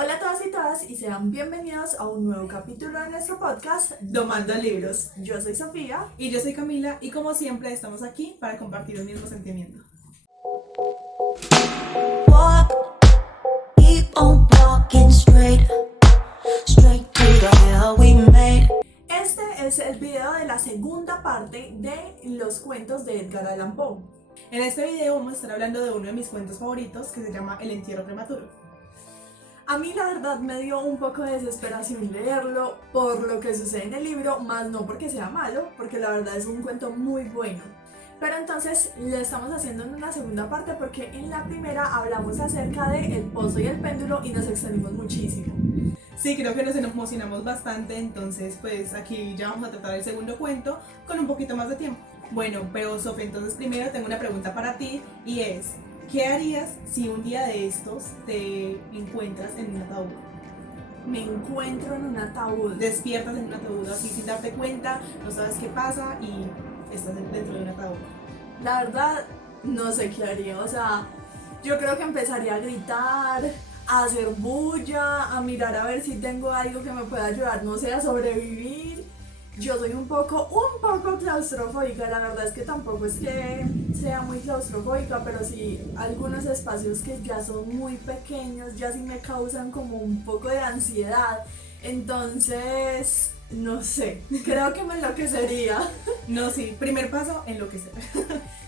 Hola a todas y todas y sean bienvenidos a un nuevo capítulo de nuestro podcast Domando Libros. Yo soy Sofía. Y yo soy Camila y como siempre estamos aquí para compartir el mismo sentimiento. Walk, keep on walking straight to the hell we made. Este es el video de la segunda parte de los cuentos de Edgar Allan Poe. En este video vamos a estar hablando de uno de mis cuentos favoritos que se llama El entierro prematuro. A mí la verdad me dio un poco de desesperación leerlo por lo que sucede en el libro, más no porque sea malo, porque la verdad es un cuento muy bueno. Pero entonces le estamos haciendo en una segunda parte porque en la primera hablamos acerca de El pozo y el péndulo y nos extendimos muchísimo. Sí, creo que nos emocionamos bastante, entonces pues aquí ya vamos a tratar el segundo cuento con un poquito más de tiempo. Bueno, pero Sofía, entonces primero tengo una pregunta para ti y es, ¿qué harías si un día de estos te encuentras en un ataúd? Me encuentro en un ataúd. Despiertas en un ataúd así sin darte cuenta, no sabes qué pasa y estás dentro de un ataúd. La verdad, no sé qué haría. O sea, yo creo que empezaría a gritar, a hacer bulla, a mirar a ver si tengo algo que me pueda ayudar, no sé, a sobrevivir. Yo soy un poco claustrofóbica, la verdad es que tampoco es que sea muy claustrofóbica, pero sí algunos espacios que ya son muy pequeños, ya sí me causan como un poco de ansiedad. Entonces, no sé, creo que me enloquecería. No, sí, primer paso, enloquecer.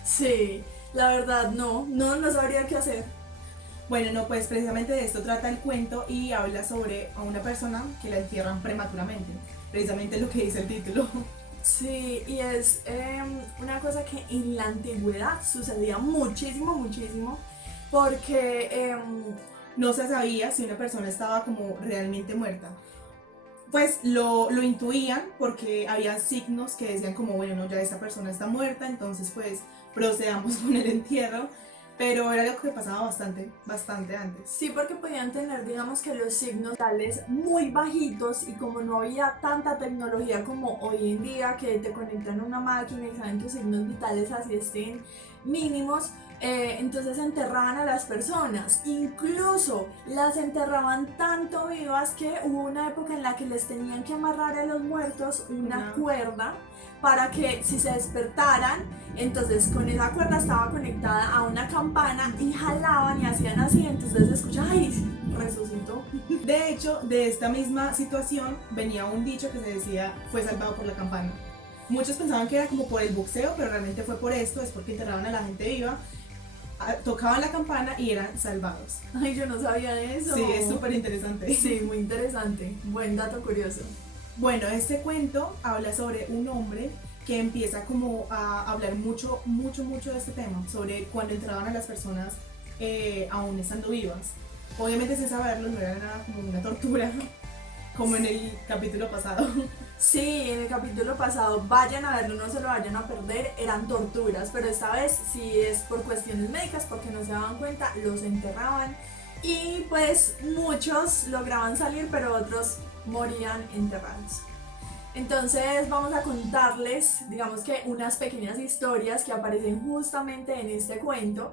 Sí, la verdad no sabría qué hacer. Bueno, no, pues precisamente de esto trata el cuento y habla sobre a una persona que la entierran prematuramente, precisamente lo que dice el título. Sí, y es una cosa que en la antigüedad sucedía muchísimo, porque No se sabía si una persona estaba como realmente muerta. Pues lo intuían porque había signos que decían como, bueno, no, ya esta persona está muerta, entonces pues procedamos con el entierro. Pero era algo que pasaba bastante antes. sí, porque podían tener, digamos que los signos vitales muy bajitos y como no había tanta tecnología como hoy en día que te conectan a una máquina y saben tus signos vitales así estén mínimos, entonces enterraban a las personas, incluso las enterraban tanto vivas que hubo una época en la que les tenían que amarrar a los muertos una cuerda para que si se despertaran, entonces con esa cuerda estaba conectada a una campana y jalaban y hacían así, entonces se escucha, ¡ay! Resucitó. De hecho, de esta misma situación venía un dicho que se decía, fue salvado por la campana. Muchos pensaban que era como por el boxeo, pero realmente fue por esto, es porque enterraban a la gente viva, tocaban la campana y eran salvados. Ay, yo no sabía de eso. Sí, es súper interesante. Sí, muy interesante. Buen dato curioso. Bueno, este cuento habla sobre un hombre que empieza como a hablar mucho de este tema, sobre cuando entraban a las personas aún estando vivas. Obviamente sin saberlo, no era nada como una tortura, como en el capítulo pasado. Sí, en el capítulo pasado, vayan a verlo, no se lo vayan a perder, eran torturas, pero esta vez sí es por cuestiones médicas, porque no se daban cuenta, los enterraban y pues muchos lograban salir, pero otros morían enterrados. Entonces vamos a contarles, digamos que unas pequeñas historias que aparecen justamente en este cuento,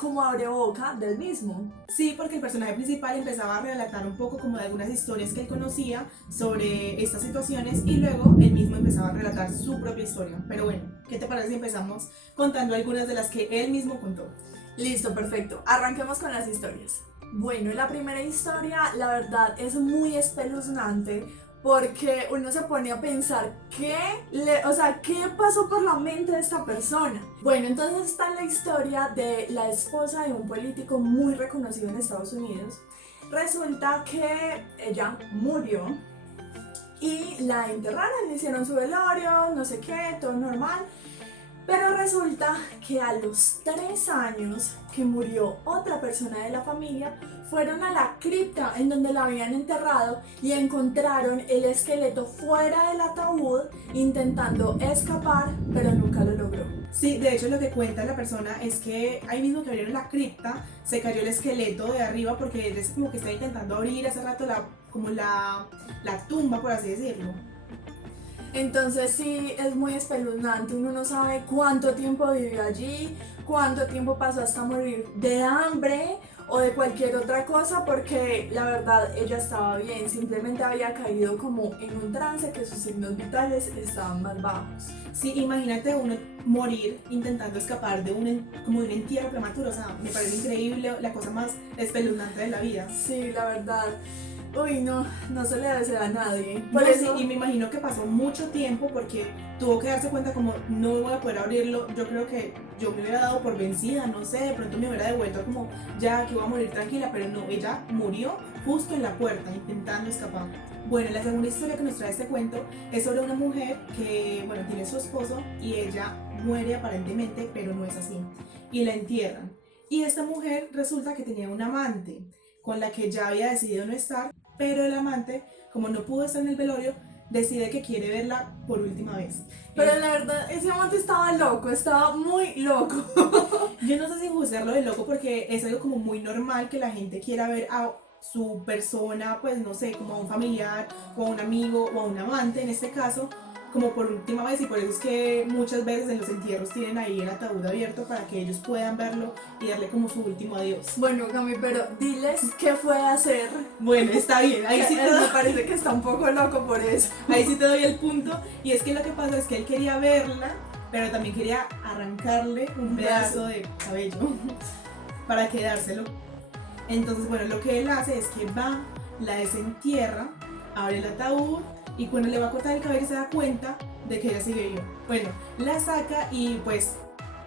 como abre boca del mismo. Sí, porque el personaje principal empezaba a relatar un poco como de algunas historias que él conocía sobre estas situaciones y luego él mismo empezaba a relatar su propia historia. Pero bueno, ¿qué te parece si empezamos contando algunas de las que él mismo contó? Listo, perfecto. Arranquemos con las historias. Bueno, la primera historia, la verdad, es muy espeluznante porque uno se pone a pensar qué pasó por la mente de esta persona. Bueno, entonces está la historia de la esposa de un político muy reconocido en Estados Unidos. Resulta que ella murió y la enterraron, le hicieron su velorio, no sé qué, todo normal. Pero resulta que a los 3 años que murió otra persona de la familia, fueron a la cripta en donde la habían enterrado y encontraron el esqueleto fuera del ataúd intentando escapar, pero nunca lo logró. Sí, de hecho lo que cuenta la persona es que ahí mismo que abrieron la cripta, se cayó el esqueleto de arriba porque él es como que está intentando abrir hace rato la tumba, por así decirlo. Entonces sí, es muy espeluznante, uno no sabe cuánto tiempo vivió allí, cuánto tiempo pasó hasta morir de hambre o de cualquier otra cosa, porque la verdad ella estaba bien, simplemente había caído como en un trance que sus signos vitales estaban más bajos. Sí, imagínate uno morir intentando escapar de como de un entierro prematuro, o sea, me parece increíble, la cosa más espeluznante de la vida. Sí, la verdad. Uy, no, no se le desea a nadie. Por Por eso, y me imagino que pasó mucho tiempo porque tuvo que darse cuenta como no voy a poder abrirlo. Yo creo que yo me hubiera dado por vencida, no sé, de pronto me hubiera devuelto como ya que voy a morir tranquila, pero no, ella murió justo en la puerta intentando escapar. Bueno, la segunda historia que nos trae este cuento es sobre una mujer que, bueno, tiene su esposo y ella muere aparentemente, pero no es así, y la entierran. Y esta mujer resulta que tenía un amante con la que ya había decidido no estar, pero el amante, como no pudo estar en el velorio, decide que quiere verla por última vez. pero la verdad, ese amante estaba loco, estaba muy loco. Yo no sé si juzgarlo de loco porque es algo como muy normal que la gente quiera ver a su persona, pues no sé, como a un familiar o a un amigo o a un amante en este caso, como por última vez, y por eso es que muchas veces en los entierros tienen ahí el ataúd abierto para que ellos puedan verlo y darle como su último adiós. Bueno, Cami, pero diles qué fue a hacer. Bueno, está bien, ahí sí, Él me parece que está un poco loco por eso. ahí sí te doy el punto, y es que lo que pasa es que él quería verla, pero también quería arrancarle un pedazo de cabello para quedárselo. Entonces, bueno, lo que él hace es que va, la desentierra, abre el ataúd y cuando le va a cortar el cabello se da cuenta de que ella sigue viva. Bueno, la saca y pues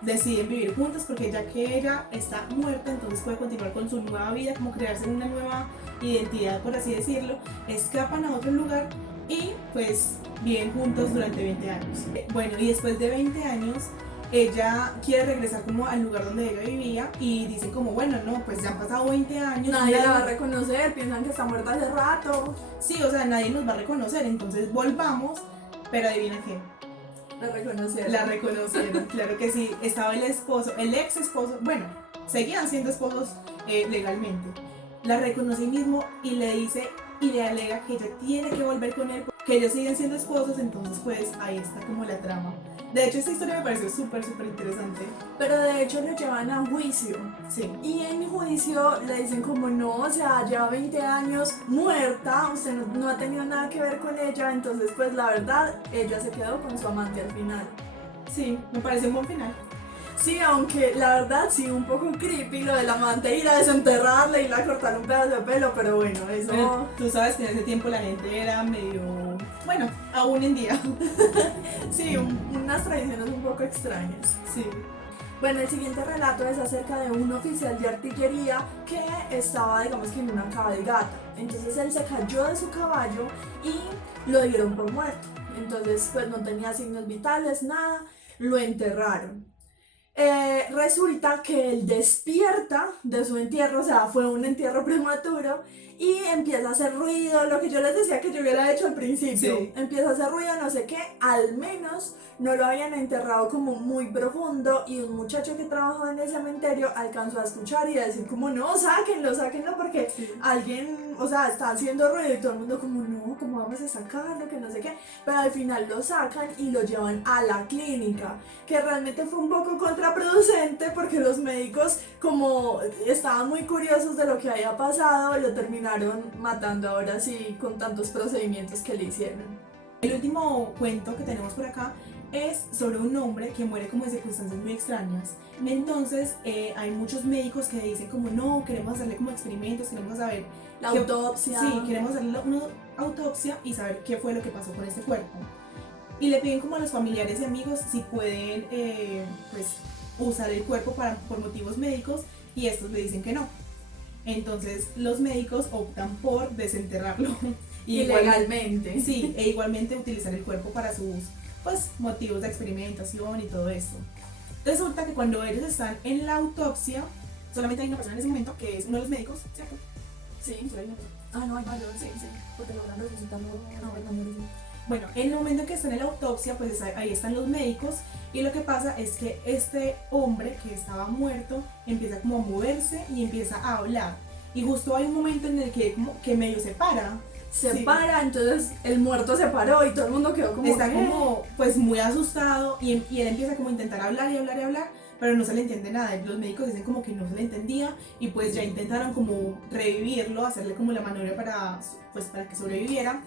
deciden vivir juntas porque ya que ella está muerta, entonces puede continuar con su nueva vida, como crearse una nueva identidad, por así decirlo. Escapan a otro lugar y pues viven juntos durante 20 años. Bueno, y después de 20 años ella quiere regresar como al lugar donde ella vivía y dicen como, bueno, no, pues ya han pasado 20 años. Nadie la va a reconocer, piensan que está muerta hace rato. Sí, o sea, nadie nos va a reconocer, entonces volvamos, pero adivina qué, La reconocieron. la reconocieron, claro que sí. Estaba el esposo, el ex esposo, bueno, seguían siendo esposos legalmente. La reconoce ahí mismo y le dice y le alega que ella tiene que volver con él, que ellos siguen siendo esposos, entonces pues ahí está como la trama. De hecho, esta historia me pareció súper interesante. Pero de hecho lo llevan a juicio. Sí. Y en juicio le dicen como no, o sea, lleva 20 años muerta, usted no ha tenido nada que ver con ella, entonces pues la verdad, ella se quedó con su amante al final. Sí, me parece un buen final. Sí, aunque la verdad sí, un poco creepy lo del amante, ir a desenterrarle, ir a cortar un pedazo de pelo, pero bueno, eso... Pero tú sabes que en ese tiempo la gente era medio, bueno, aún en día. Sí, unas tradiciones un poco extrañas. Sí. Bueno, el siguiente relato es acerca de un oficial de artillería que estaba, digamos que en una cabalgata. Entonces él se cayó de su caballo y lo dieron por muerto. Entonces pues no tenía signos vitales, nada, lo enterraron. Resulta que él despierta de su entierro, o sea, fue un entierro prematuro y empieza a hacer ruido, lo que yo les decía que yo hubiera hecho al principio. Sí. Empieza a hacer ruido, no sé qué, al menos no lo habían enterrado como muy profundo y un muchacho que trabajaba en el cementerio alcanzó a escuchar y a decir como no, sáquenlo porque alguien, o sea, está haciendo ruido y todo el mundo como no, ¿cómo vamos a sacarlo? Que no sé qué, pero al final lo sacan y lo llevan a la clínica, que realmente fue un poco contraproducente porque los médicos como estaban muy curiosos de lo que había pasado, lo terminaron matando ahora sí con tantos procedimientos que le hicieron. El último cuento que tenemos por acá es sobre un hombre que muere como en circunstancias muy extrañas. Entonces hay muchos médicos que dicen como no, queremos hacerle como experimentos, queremos saber La qué- autopsia. Sí, queremos hacerle una autopsia y saber qué fue lo que pasó con este cuerpo. Y le piden como a los familiares y amigos si pueden pues usar el cuerpo por motivos médicos y estos le dicen que no. Entonces los médicos optan por desenterrarlo. Ilegalmente. Sí, e igualmente utilizar el cuerpo para sus pues, motivos de experimentación y todo eso. Resulta que cuando ellos están en la autopsia, solamente hay una persona en ese momento que es uno de los médicos, ¿cierto? Sí. Solo hay una persona. Ah, no, hay varios, sí, sí. Porque logran resucitarlo. Bueno, en el momento que están en la autopsia, pues ahí están los médicos y lo que pasa es que este hombre que estaba muerto empieza como a moverse y empieza a hablar. Y justo hay un momento en el que como que medio se para. Se Sí. para, entonces el muerto se paró y todo el mundo quedó como Está ¿qué? como pues muy asustado y él empieza como a intentar hablar y hablar y hablar, pero no se le entiende nada. Los médicos dicen como que no se le entendía y pues ya intentaron como revivirlo, hacerle como la maniobra para que sobreviviera.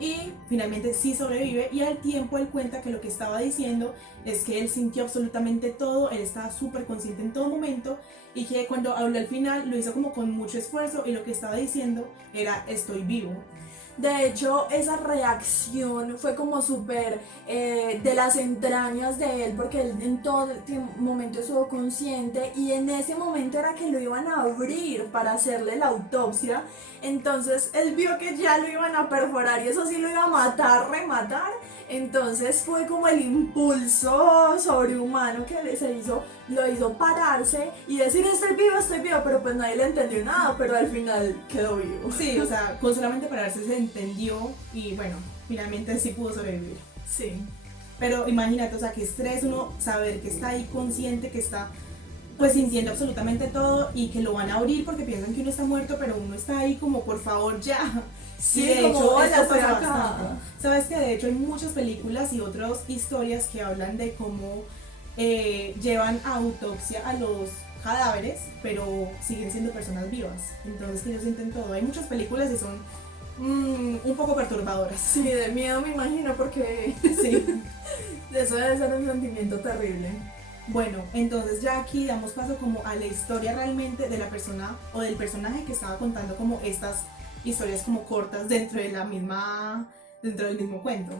Y finalmente sí sobrevive, y al tiempo él cuenta que lo que estaba diciendo es que él sintió absolutamente todo, él estaba súper consciente en todo momento, y que cuando habló al final lo hizo como con mucho esfuerzo, y lo que estaba diciendo era estoy vivo. De hecho, esa reacción fue como súper de las entrañas de él, porque él en todo momento estuvo consciente y en ese momento era que lo iban a abrir para hacerle la autopsia. Entonces él vio que ya lo iban a perforar y eso sí lo iba a matar, rematar. Entonces fue como el impulso sobrehumano que lo hizo pararse y decir estoy vivo, pero pues nadie le entendió nada, pero al final quedó vivo. Sí, o sea, con solamente pararse se entendió y bueno, finalmente sí pudo sobrevivir. Sí. Pero imagínate, o sea, qué estrés uno saber que está ahí consciente, que está pues sintiendo absolutamente todo y que lo van a abrir porque piensan que uno está muerto, pero uno está ahí como por favor ya. Sí, Y de como, hecho, "Hola, esto estoy pasa acá". bastante. Sabes que de hecho hay muchas películas y otras historias que hablan de cómo llevan a autopsia a los cadáveres, pero siguen siendo personas vivas. Entonces que ellos sienten todo. Hay muchas películas y son un poco perturbadoras. Sí, de miedo me imagino porque Sí. eso debe ser un sentimiento terrible. Bueno, entonces ya aquí damos paso como a la historia realmente de la persona o del personaje que estaba contando como estas historias como cortas dentro del mismo cuento.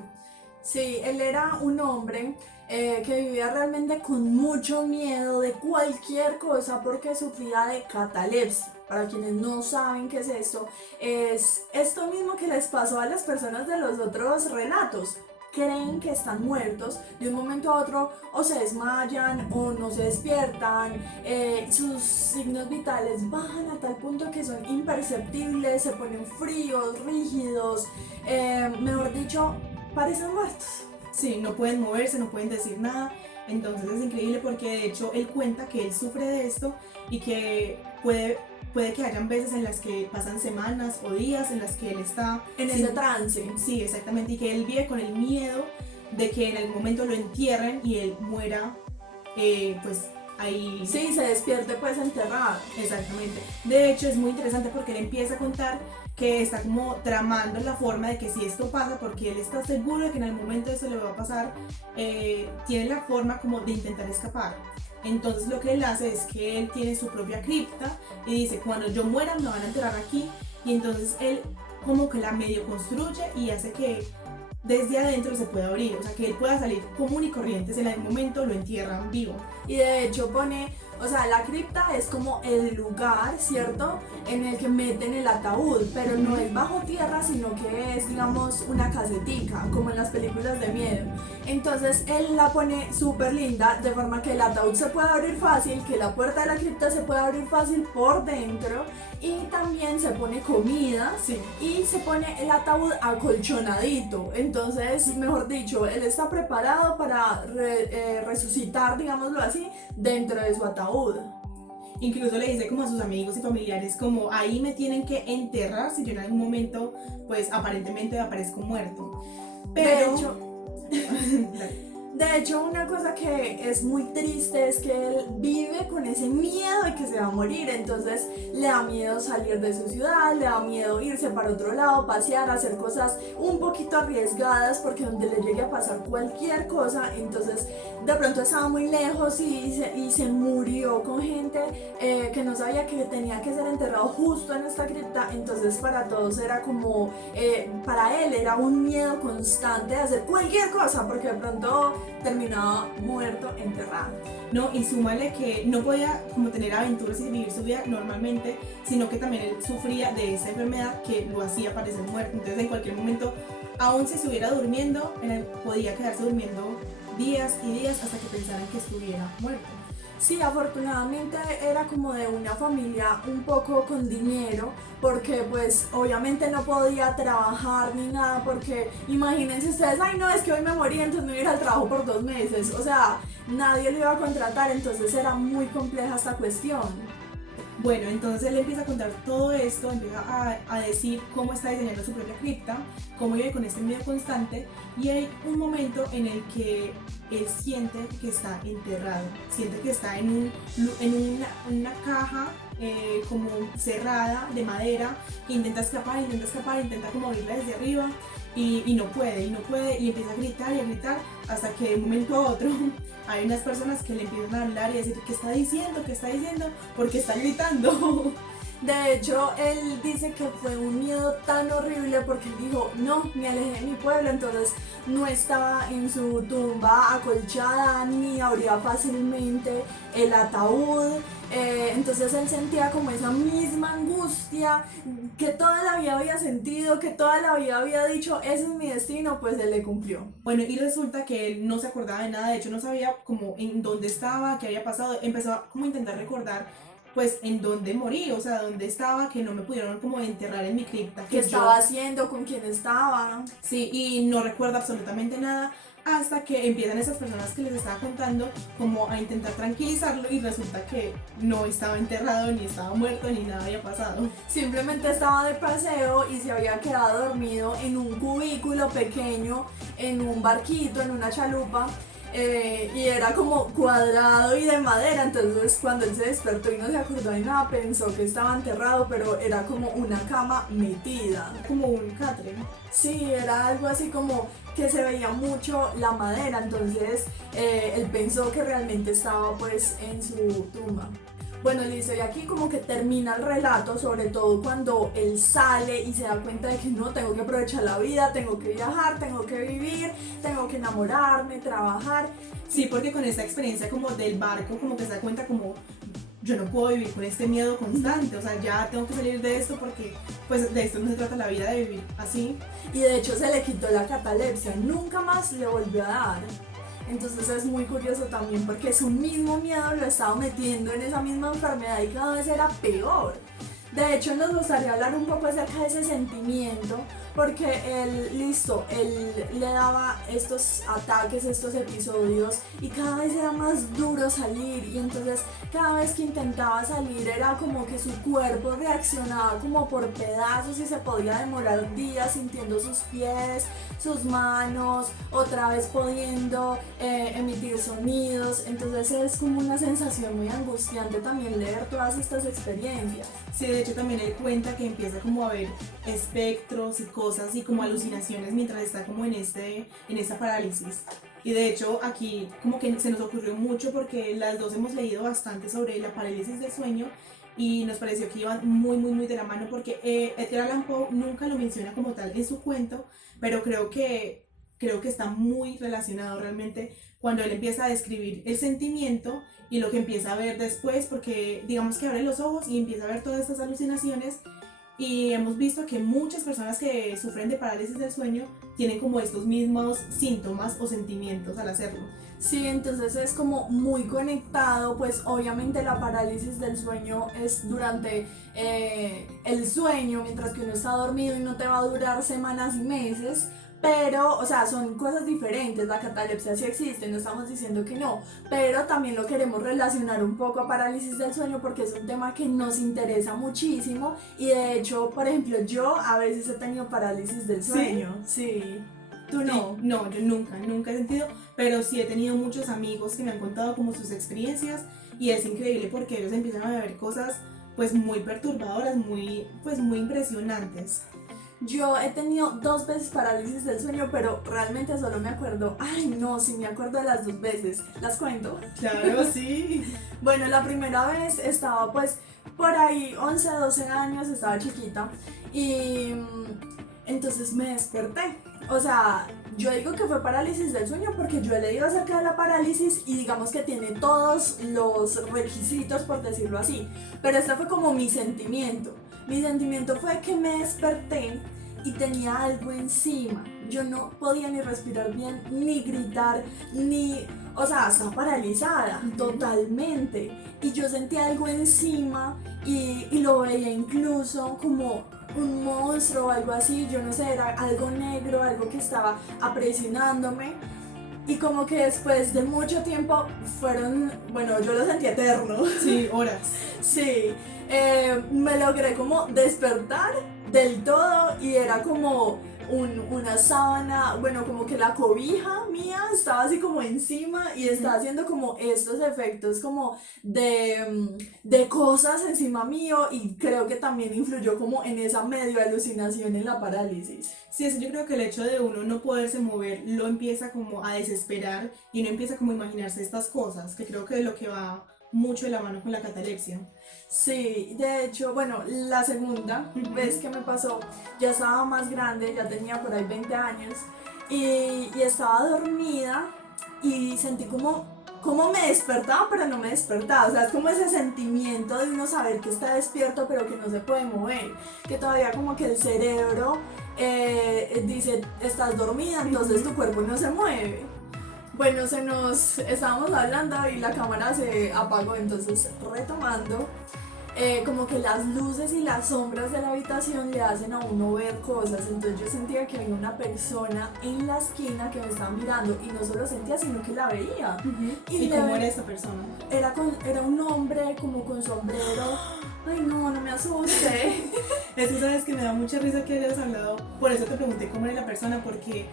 Sí, él era un hombre que vivía realmente con mucho miedo de cualquier cosa porque sufría de catalepsia. Para quienes no saben qué es esto mismo que les pasó a las personas de los otros relatos. Creen que están muertos, de un momento a otro o se desmayan o no se despiertan, sus signos vitales bajan a tal punto que son imperceptibles, se ponen fríos, rígidos, mejor dicho, parecen muertos. Sí, no pueden moverse, no pueden decir nada. Entonces es increíble porque de hecho él cuenta que él sufre de esto y que puede que hayan veces en las que pasan semanas o días en las que él está En ese trance. Sí, exactamente, y que él vive con el miedo de que en algún momento lo entierren y él muera pues ahí. Sí, se despierte pues enterrado. Exactamente. De hecho es muy interesante porque él empieza a contar que está como tramando la forma de que si esto pasa, porque él está seguro de que en algún momento eso le va a pasar, tiene la forma como de intentar escapar. Entonces lo que él hace es que él tiene su propia cripta y dice, cuando yo muera me van a enterrar aquí, y entonces él como que la medio construye y hace que desde adentro se pueda abrir, o sea que él pueda salir común y corriente, si en algún momento lo entierran vivo. Y de hecho pone, o sea, la cripta es como el lugar, ¿cierto? En el que meten el ataúd, pero no es bajo tierra, sino que es, digamos, una casetica, como en las películas de miedo. Entonces él la pone súper linda, de forma que el ataúd se puede abrir fácil, que la puerta de la cripta se puede abrir fácil por dentro, y también se pone comida, Sí. y se pone el ataúd acolchonadito. Entonces, mejor dicho, él está preparado para resucitar, digámoslo así, dentro de su ataúd. Incluso le dice como a sus amigos y familiares como ahí me tienen que enterrar si yo en algún momento pues aparentemente aparezco muerto. Pero De hecho, una cosa que es muy triste es que él vive con ese miedo de que se va a morir, entonces le da miedo salir de su ciudad, le da miedo irse para otro lado, pasear, hacer cosas un poquito arriesgadas, porque donde le llegue a pasar cualquier cosa, entonces de pronto estaba muy lejos y se murió con gente que no sabía que tenía que ser enterrado justo en esta cripta, entonces para todos era como, para él era un miedo constante de hacer cualquier cosa, porque de pronto terminaba muerto, enterrado. no, y súmale que no podía como tener aventuras y vivir su vida normalmente, sino que también él sufría de esa enfermedad que lo hacía parecer muerto. Entonces en cualquier momento, aún si estuviera durmiendo, él podía quedarse durmiendo días y días hasta que pensaran que estuviera muerto. Sí, afortunadamente era como de una familia un poco con dinero, porque pues obviamente no podía trabajar ni nada, porque imagínense ustedes, ay no, es que hoy me morí, entonces no voy a ir al trabajo por 2 meses, o sea, nadie lo iba a contratar, entonces era muy compleja esta cuestión. Bueno, entonces él empieza a contar todo esto, empieza a decir cómo está diseñando su propia cripta, cómo vive con este miedo constante, y hay un momento en el que él siente que está enterrado, siente que está en una caja como cerrada de madera, que intenta escapar, intenta como abrirla desde arriba y no puede, y empieza a gritar hasta que de un momento a otro hay unas personas que le empiezan a hablar y a decir ¿qué está diciendo? Porque está gritando. De hecho, él dice que fue un miedo tan horrible porque él dijo, no, me alejé de mi pueblo, entonces no estaba en su tumba acolchada ni abría fácilmente el ataúd. Entonces él sentía como esa misma angustia que toda la vida había sentido, que toda la vida había dicho, ese es mi destino, pues él le cumplió. Bueno, y resulta que él no se acordaba de nada, de hecho no sabía como en dónde estaba, qué había pasado, empezó a como intentar recordar pues en dónde morí, o sea, dónde estaba, que no me pudieron como enterrar en mi cripta. ¿Qué estaba haciendo? ¿Con quién estaba? Sí, y no recuerda absolutamente nada hasta que empiezan esas personas que les estaba contando como a intentar tranquilizarlo y resulta que no estaba enterrado, ni estaba muerto, ni nada había pasado. Simplemente estaba de paseo y se había quedado dormido en un cubículo pequeño, en un barquito, en una chalupa. Y era como cuadrado y de madera, entonces cuando él se despertó y no se acordó de nada pensó que estaba enterrado, pero era como una cama metida. Como un catre. Sí, era algo así como que se veía mucho la madera, entonces él pensó que realmente estaba pues en su tumba. Bueno, listo, y aquí como que termina el relato, sobre todo cuando él sale y se da cuenta de que no, tengo que aprovechar la vida, tengo que viajar, tengo que vivir, tengo que enamorarme, trabajar. Sí, porque con esta experiencia como del barco, como que se da cuenta como yo no puedo vivir con este miedo constante, o sea, ya tengo que salir de esto porque pues de esto no se trata la vida, de vivir así. Y de hecho se le quitó la catalepsia, nunca más le volvió a dar. Entonces es muy curioso también porque su mismo miedo lo estaba metiendo en esa misma enfermedad y cada vez era peor. De hecho nos gustaría hablar un poco acerca de ese sentimiento porque él le daba estos ataques, estos episodios y cada vez era más duro salir y entonces cada vez que intentaba salir era como que su cuerpo reaccionaba como por pedazos y se podía demorar días sintiendo sus pies, sus manos, otra vez pudiendo emitir sonidos, entonces es como una sensación muy angustiante también leer todas estas experiencias. Sí, de hecho también él cuenta que empieza como a ver espectros y cosas y como alucinaciones mientras está como en esta parálisis. Y de hecho aquí como que se nos ocurrió mucho porque las dos hemos leído bastante sobre la parálisis del sueño y nos pareció que iban muy de la mano porque Edgar Allan Poe nunca lo menciona como tal en su cuento, pero creo que está muy relacionado realmente cuando él empieza a describir el sentimiento y lo que empieza a ver después, porque digamos que abre los ojos y empieza a ver todas estas alucinaciones y hemos visto que muchas personas que sufren de parálisis del sueño tienen como estos mismos síntomas o sentimientos al hacerlo. Sí, entonces es como muy conectado, pues obviamente la parálisis del sueño es durante el sueño, mientras que uno está dormido y no te va a durar semanas y meses. Pero, o sea, son cosas diferentes, la catalepsia sí existe, no estamos diciendo que no, pero también lo queremos relacionar un poco a parálisis del sueño porque es un tema que nos interesa muchísimo y de hecho, por ejemplo, yo a veces he tenido parálisis del sueño. Sí. ¿Tú no? No, yo nunca he sentido, pero sí he tenido muchos amigos que me han contado como sus experiencias y es increíble porque ellos empiezan a ver cosas pues muy perturbadoras, muy impresionantes. Yo he tenido 2 veces parálisis del sueño, pero realmente solo me acuerdo, ay no, sí me acuerdo de las 2 veces, ¿las cuento? Claro, sí. Bueno, la primera vez estaba pues por ahí 11, 12 años, estaba chiquita y entonces me desperté. O sea, yo digo que fue parálisis del sueño porque yo he leído acerca de la parálisis y digamos que tiene todos los requisitos, por decirlo así, pero este fue como mi sentimiento. Mi sentimiento fue que me desperté y tenía algo encima. Yo no podía ni respirar bien, ni gritar, o sea, estaba paralizada totalmente. Y yo sentía algo encima y lo veía incluso como un monstruo o algo así, yo no sé, era algo negro, algo que estaba apresionándome. y como que después de mucho tiempo fueron, bueno, yo lo sentí eterno. Sí, horas. Sí, me logré como despertar del todo y era como una sábana, bueno, como que la cobija mía estaba así como encima y estaba haciendo como estos efectos como de cosas encima mío y creo que también influyó como en esa medio alucinación en la parálisis. Sí, eso yo creo que el hecho de uno no poderse mover lo empieza como a desesperar y uno empieza como a imaginarse estas cosas, que creo que es lo que va mucho de la mano con la catalepsia. Sí, de hecho, bueno, la segunda vez que me pasó, ya estaba más grande, ya tenía por ahí 20 años y estaba dormida y sentí como me despertaba, pero no me despertaba, o sea, es como ese sentimiento de uno saber que está despierto pero que no se puede mover, que todavía como que el cerebro dice, estás dormida, entonces tu cuerpo no se mueve. Bueno, estábamos hablando y la cámara se apagó, entonces retomando, como que las luces y las sombras de la habitación le hacen a uno ver cosas, entonces yo sentía que había una persona en la esquina que me estaba mirando y no solo sentía sino que la veía. ¿Y cómo era esa persona? Era un hombre como con sombrero. Ay no me asusté. Eso sabes que me da mucha risa que hayas hablado, por eso te pregunté cómo era la persona, porque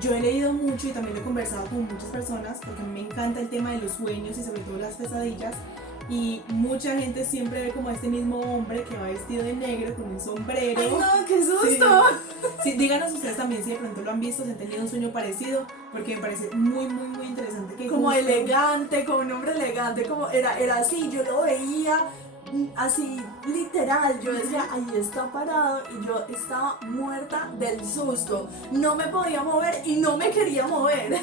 yo he leído mucho y también lo he conversado con muchas personas porque a mí me encanta el tema de los sueños y sobre todo las pesadillas y mucha gente siempre ve como a este mismo hombre que va vestido de negro con un sombrero. ¡Ay no, qué susto! Sí, díganos ustedes también si de pronto lo han visto, si han tenido un sueño parecido, porque me parece muy interesante que como justo... elegante, como un hombre elegante, como era así, yo lo veía así literal, yo decía, ahí está parado y yo estaba muerta del susto, no me podía mover y no me quería mover.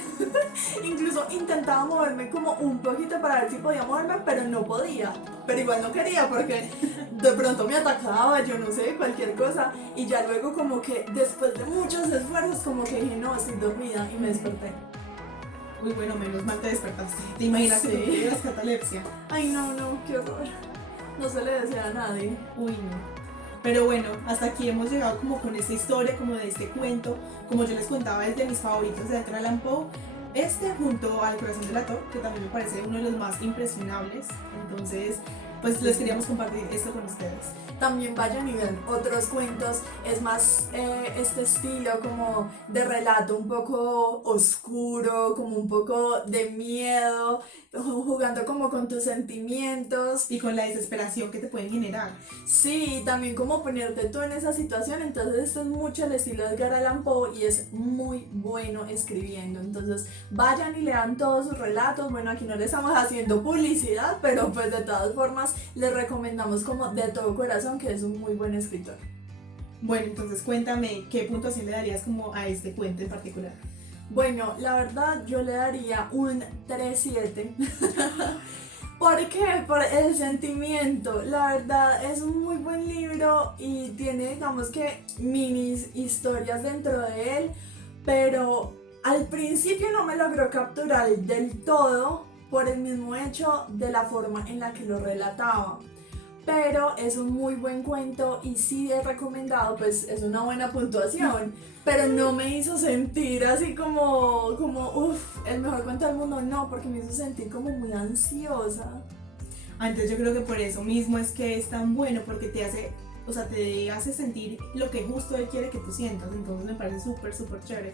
Incluso intentaba moverme como un poquito para ver si podía moverme, pero no podía, pero igual no quería porque de pronto me atacaba, yo no sé, cualquier cosa, y ya luego como que después de muchos esfuerzos como que dije, no, estoy dormida y me desperté. Uy, bueno, menos mal te despertaste. ¿Te imaginas Sí. que tuvieras catalepsia? Ay no, qué horror. No se le desea a nadie. Uy, no. Pero bueno, hasta aquí hemos llegado como con esta historia, como de este cuento. Como yo les contaba, es de mis favoritos de Edgar Allan Poe. Junto al Corazón del Ator, que también me parece uno de los más impresionables. Entonces, pues les queríamos compartir esto con ustedes. También vayan y vean otros cuentos, es más este estilo como de relato un poco oscuro, como un poco de miedo, jugando como con tus sentimientos. Y con la desesperación que te pueden generar. Sí, también como ponerte tú en esa situación, entonces esto es mucho el estilo de Edgar Allan Poe y es muy bueno escribiendo, entonces vayan y lean todos sus relatos. Bueno, aquí no le estamos haciendo publicidad, pero pues de todas formas les recomendamos como de todo corazón que es un muy buen escritor. Bueno, entonces cuéntame, ¿qué puntuación le darías como a este cuento en particular? Bueno, la verdad yo le daría un 3-7. ¿Por qué? Por el sentimiento. La verdad es un muy buen libro y tiene, digamos que, mini historias dentro de él, pero al principio no me logró capturar del todo por el mismo hecho de la forma en la que lo relataba. Pero es un muy buen cuento y sí he recomendado, pues es una buena puntuación, pero no me hizo sentir así como el mejor cuento del mundo, no, porque me hizo sentir como muy ansiosa. Entonces yo creo que por eso mismo es que es tan bueno, porque te hace sentir lo que justo él quiere que tú sientas, entonces me parece súper chévere.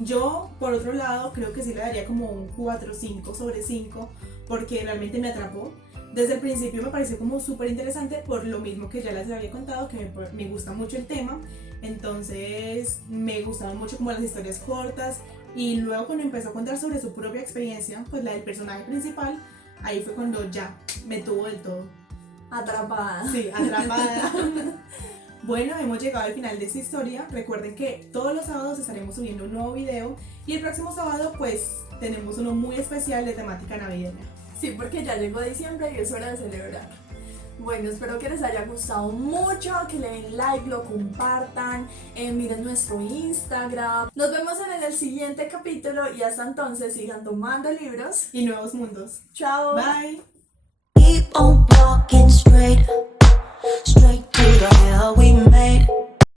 Yo, por otro lado, creo que sí le daría como un 4-5 sobre 5, porque realmente me atrapó. Desde el principio me pareció como súper interesante, por lo mismo que ya les había contado, que me gusta mucho el tema. Entonces me gustaban mucho como las historias cortas, y luego cuando empezó a contar sobre su propia experiencia, pues la del personaje principal, ahí fue cuando ya me tuvo del todo. Atrapada. Sí, atrapada. Bueno, hemos llegado al final de esta historia. Recuerden que todos los sábados estaremos subiendo un nuevo video, y el próximo sábado pues tenemos uno muy especial de temática navideña. Sí, porque ya llegó diciembre y es hora de celebrar. Bueno, espero que les haya gustado mucho, que le den like, lo compartan, miren nuestro Instagram. Nos vemos en el siguiente capítulo y hasta entonces sigan tomando libros y nuevos mundos. Chao. Bye. Keep on walking straight to the hell we made.